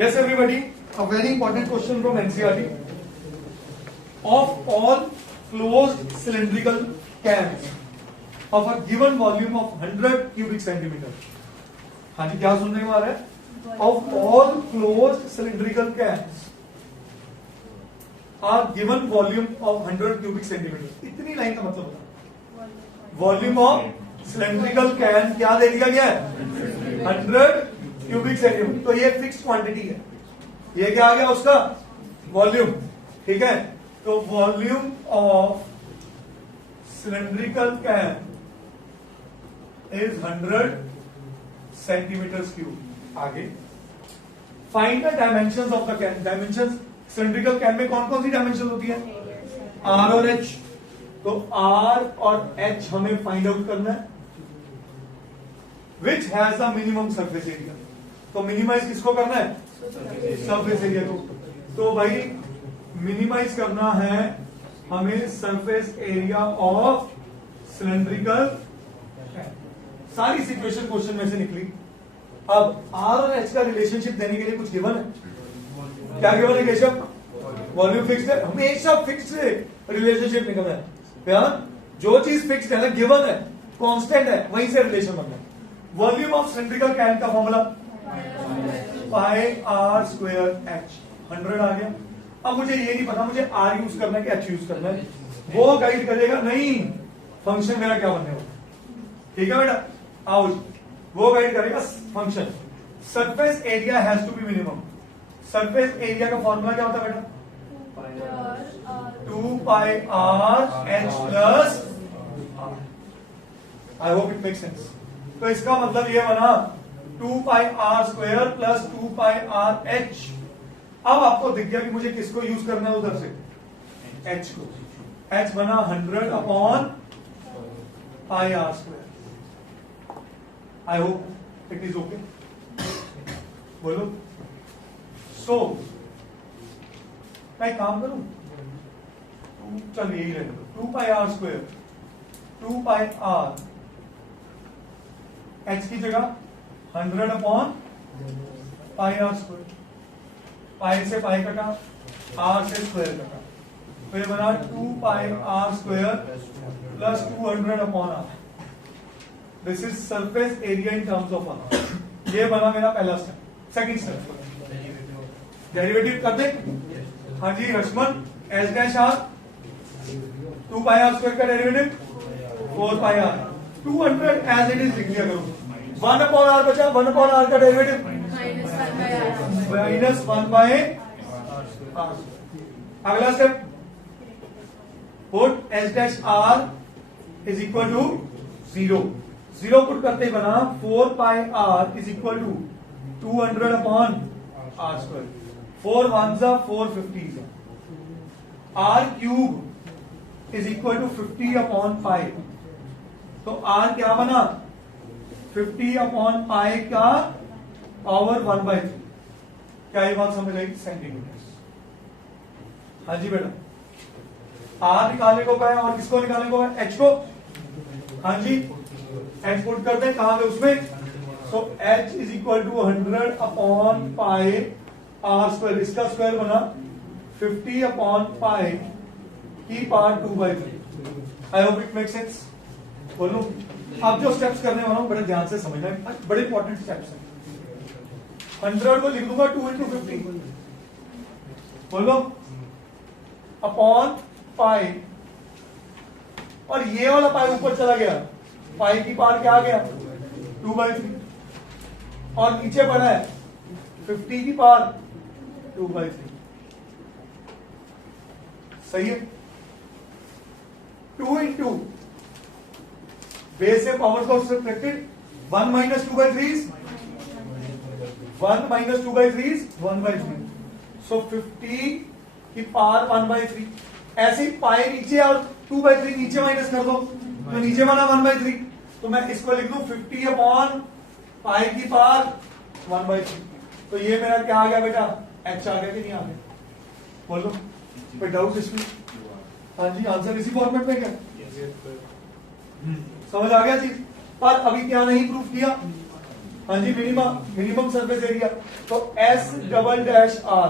Yes, everybody, a very important question from NCERT. Of all closed cylindrical cans of a given volume of 100 cubic centimeter. हाँ जी, क्या सुनने को आ रहा है? Of all closed cylindrical cans a given volume of 100 cubic centimeter. इतनी line का मतलब होता है वॉल्यूम ऑफ सिलेंड्रिकल कैन क्या दे दिया गया है 100 क्यूबिक सेंटीमीटर. तो ये फिक्स्ड क्वांटिटी है. ये क्या आ गया उसका वॉल्यूम. ठीक है, तो volume of cylindrical can is 100 centimetre cube. आगे find the dimensions of the can. Dimensions cylindrical can में कौन कौन सी डायमेंशन होती है? आर और एच. तो आर और एच हमें फाइंड आउट करना है. Which has the minimum surface area. तो मिनिमाइज किसको करना है? सरफेस एरिया को. तो भाई मिनिमाइज करना है हमें सरफेस एरिया ऑफ सिलेंड्रिकल. सारी सिचुएशन क्वेश्चन में से निकली. अब आर और एच का रिलेशनशिप देने के लिए कुछ गिवन है. क्या गिवन है केशव? वॉल्यूम फिक्स्ड है. हमेशा फिक्स्ड रिलेशनशिप निकलना है. जो चीज फिक्स्ड है ना, गिवन है, कांस्टेंट है, वहीं से रिलेशन बनना है. वॉल्यूम ऑफ सिलेंड्रिकल कैन का formula pi are square H. 100 आ गया. अब मुझे ये नहीं पता मुझे आर यूज करना है कि एच यूज करना है. वो गाइड करेगा. नहीं, फंक्शन मेरा क्या बनने वाला. ठीक है बेटा, आओ. वो गाइड करेगा function. Surface area has to be minimum. Surface area का फॉर्मूला क्या होता है बेटा? 2 pi r h plus. I hope it makes sense. तो इसका मतलब ये बना 2 pi are square plus 2 pi r h. अब आपको दिख गया कि मुझे किसको यूज करना है उधर से? एच को. एच बना 100 upon pi are square. I hope it is okay. बोलो. सो मैं काम करूं. चल यही ले लो. 2 pi are square 2 pi r h की जगह 100 upon pi are square. Pi से पाई कटा, आर से स्क्वायर कटा. तो ये बना 2 pi are square plus 200 upon r. This is surface area in terms of r. ये बना मेरा पहला स्टेप. सेकंड स्टेप डेरिवेटिव कर दे. हाँ जी Rashman. H dash r 2 pi are square का derivative 4 pi r. 200 as it is लिख लिया करो. 1 अपॉन आर बचा. 1 अपॉन आर का डेरिवेटिव माइनस 1 बाय आर. अगला step put h dash r is equal to 0. 0 put करते ही बना 4 pi r is equal to 200 upon r square. 4 1 450. R cube is equal to 50 upon pi. तो R क्या बना? 50 upon पाई का power 1/3. क्या ये बात समझ आई? सेंटीमीटर. हाँ जी बेटा. आर निकालने को कहा है और किसको निकालने को है? एच को. हाँ जी, एच पुट करते हैं कहां पे? उसमें. So H is equal to 100 upon pi are square. इसका स्क्वायर बना 50 अपॉन पाई की power 2/3. I hope it make sense. बोलो. अब जो स्टेप्स करने वाला हूं बड़े ध्यान से समझना है. बड़े इंपॉर्टेंट स्टेप्स हैं. 100 को लिख दूंगा 2 into 50. बोलो. Upon pi. और ये वाला पाई ऊपर चला गया. पाई की पावर क्या आ गया? 2/3. और नीचे पड़ा है 50 की पावर 2/3. सही है. 2 into बेस से पावर को subtracted. 1 minus 2/3 is 1 minus 2/3 is 1/3. So 50 की पावर 1/3. ऐसे ही पाई नीचे और 2/3 नीचे माइनस कर दो तो नीचे बना 1/3. तो मैं इसको लिख दूं 50 अपॉन पाई की पावर 1/3. तो ये मेरा क्या आ गया बेटा? एच आ गया कि नहीं आ गया? बोलो. कोई डाउट इसमें? हाँ जी, आंसर इसी फॉर्मेट में क्या? समझ आ गया चीज. पर अभी क्या नहीं प्रूफ किया? हाँ जी, मिनिमम सरफेस एरिया। तो S डबल डैश R,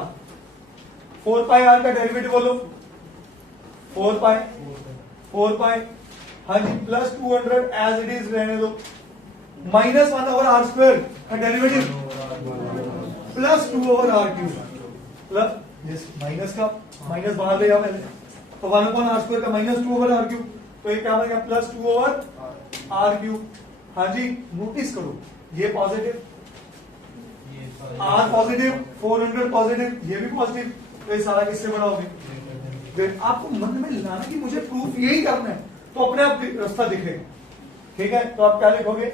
4 पाई R का डेरिवेटिव बोलो, 4 पाई, हाँ जी, प्लस 200 एज इट इज रहने दो, माइनस 1 ओवर R स्क्वायर का derivative plus 2 over R cube, plus minus का माइनस बाहर ले जाओ पहले, तो 1 अपॉन R स्क्वायर का माइनस 2 ओवर R क्यूब, तो ये क्या बनेगा प्लस 2 ओवर R क्यूब। हाँ जी, नोटिस करो ये पॉजिटिव, R पॉजिटिव, 400 पॉजिटिव, ये भी पॉजिटिव, तो ये सारा किससे बढ़ाओगे? फिर आपको मन में लाना कि मुझे प्रूफ यही करना है, तो अपने आप रास्ता दिखेगा। ठीक है, तो आप क्या लिखोगे?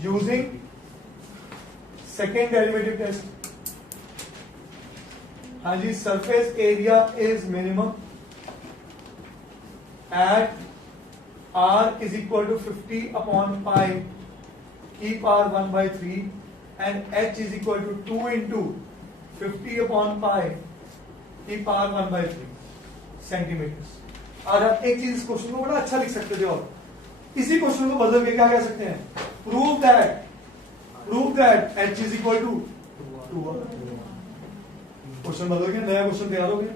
यूजिंग सेकेंड डेरिवेटिव टेस्ट, हाँ जी, surface area is minimum at R is equal to 50 upon pi e power 1 by 3 and H is equal to 2 into 50 upon pi e power 1 by 3 centimetres. और आप एक चीज इस क्वेश्चन को बड़ा अच्छा लिख सकते थे, और इसी क्वेश्चन को बदल के क्या कह सकते हैं? Prove that H is equal to 2। Question बदल गया, नया क्वेश्चन तैयार हो गया।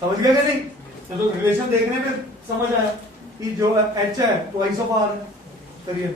समझ गया क्या नहीं? चलो रिलेशन देखने में समझ आया कि जो H है ट्वाइस ऑफ R है। करिए